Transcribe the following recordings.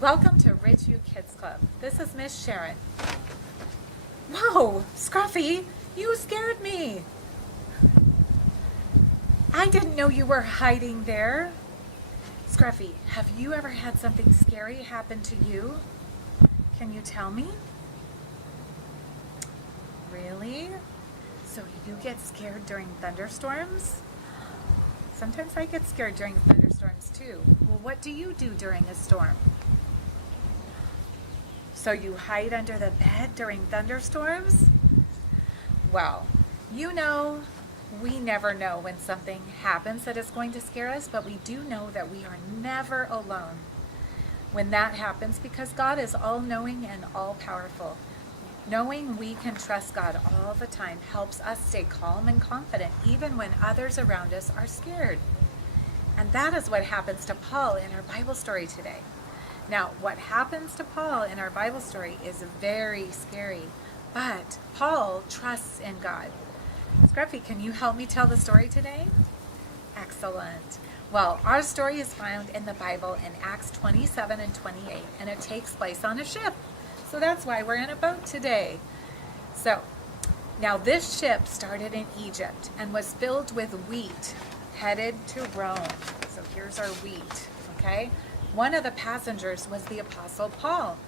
Welcome to Ridgeview Kids Club. This is Miss Sharon. Whoa, Scruffy, you scared me. I didn't know you were hiding there. Scruffy, have you ever had something scary happen to you? Can you tell me? Really? So you get scared during thunderstorms? Sometimes I get scared during thunderstorms too. Well, what do you do during a storm? So you hide under the bed during thunderstorms? Well, you know, we never know when something happens that is going to scare us, but we do know that we are never alone when that happens because God is all-knowing and all-powerful. Knowing we can trust God all the time helps us stay calm and confident even when others around us are scared. And that is what happens to Paul in our Bible story today. Now, what happens to Paul in our Bible story is very scary, but Paul trusts in God. Scruffy, can you help me tell the story today? Excellent. Well, our story is found in the Bible in Acts 27 and 28, and it takes place on a ship. So that's why we're in a boat today. So, now this ship started in Egypt and was filled with wheat headed to Rome. So here's our wheat, okay? One of the passengers was the Apostle Paul.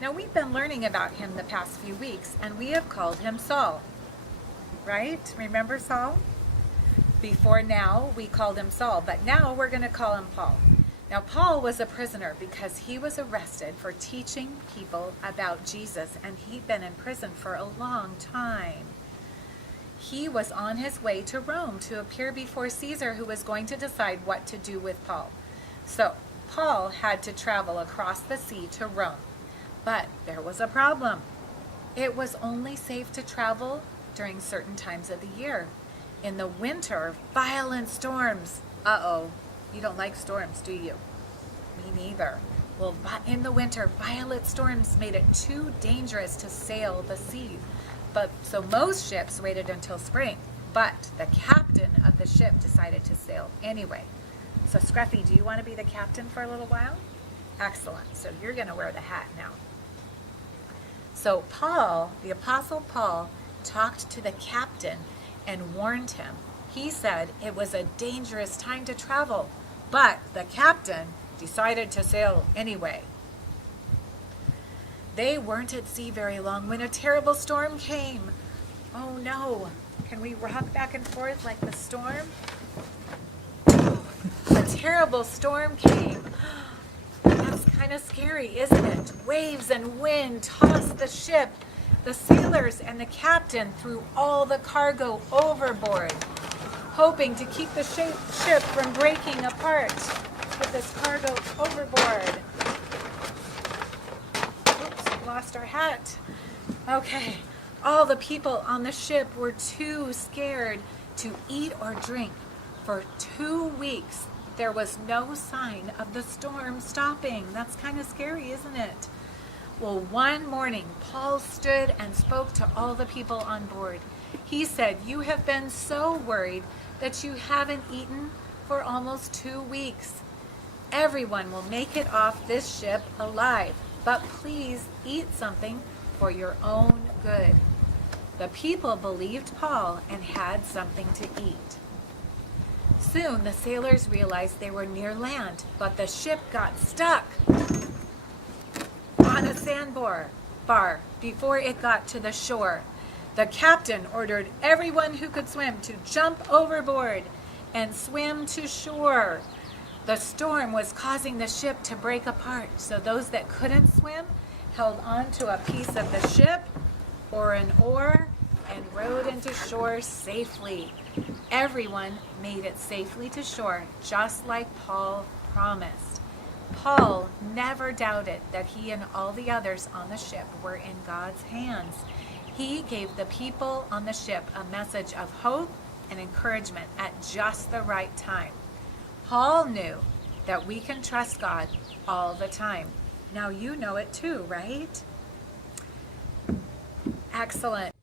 Now we've been learning about him the past few weeks, and we have called him Saul, right? Remember Saul? Before now, we called him Saul, but now we're going to call him Paul. Now Paul was a prisoner because he was arrested for teaching people about Jesus, and he'd been in prison for a long time. He was on his way to Rome to appear before Caesar, who was going to decide what to do with Paul. So Paul had to travel across the sea to Rome, but there was a problem. It was only safe to travel during certain times of the year. In the winter, violent storms. Uh-oh, you don't like storms, do you? Me neither. Well, in the winter, violent storms made it too dangerous to sail the sea. So most ships waited until spring, but the captain of the ship decided to sail anyway. So Scruffy, do you want to be the captain for a little while? Excellent. So you're going to wear the hat now. So Paul, the Apostle Paul, talked to the captain and warned him. He said it was a dangerous time to travel, but the captain decided to sail anyway. They weren't at sea very long when a terrible storm came. Oh no, can we rock back and forth like the storm? A terrible storm came. That's kind of scary, isn't it? Waves and wind tossed the ship. The sailors and the captain threw all the cargo overboard, hoping to keep the ship from breaking apart with this cargo overboard. Oops, lost our hat. Okay, all the people on the ship were too scared to eat or drink. For 2 weeks, there was no sign of the storm stopping. That's kind of scary, isn't it? Well, one morning, Paul stood and spoke to all the people on board. He said, "You have been so worried that you haven't eaten for almost 2 weeks. Everyone will make it off this ship alive, but please eat something for your own good." The people believed Paul and had something to eat. Soon the sailors realized they were near land, but the ship got stuck on a sandbar before it got to the shore. The captain ordered everyone who could swim to jump overboard and swim to shore. The storm was causing the ship to break apart, so those that couldn't swim held onto a piece of the ship or an oar and rowed into shore safely. Everyone made it safely to shore, just like Paul promised. Paul never doubted that he and all the others on the ship were in God's hands. He gave the people on the ship a message of hope and encouragement at just the right time. Paul knew that we can trust God all the time. Now you know it too, right? Excellent.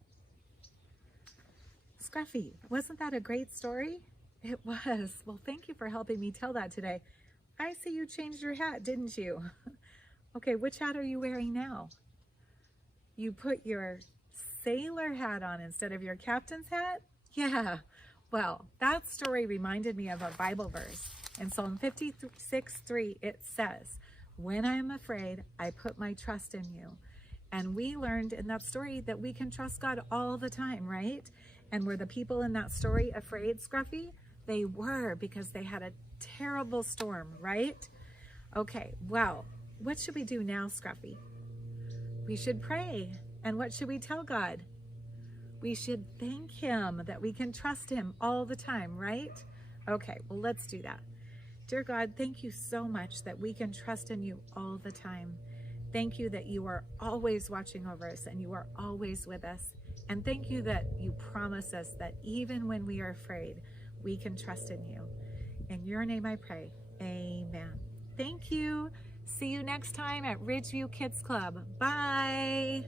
Scruffy, wasn't that a great story? It was. Well, thank you for helping me tell that today. I see you changed your hat, didn't you? Okay, which hat are you wearing now? You put your sailor hat on instead of your captain's hat? Yeah. Well, that story reminded me of a Bible verse. In Psalm 56:3, it says, "When I am afraid, I put my trust in you." And we learned in that story that we can trust God all the time, right? And were the people in that story afraid, Scruffy? They were, because they had a terrible storm, right? Okay, well, what should we do now, Scruffy? We should pray. And what should we tell God? We should thank him that we can trust him all the time, right? Okay, well, let's do that. Dear God, thank you so much that we can trust in you all the time. Thank you that you are always watching over us and you are always with us. And thank you that you promise us that even when we are afraid, we can trust in you. In your name I pray, amen. Thank you. See you next time at Ridgeview Kids Club. Bye.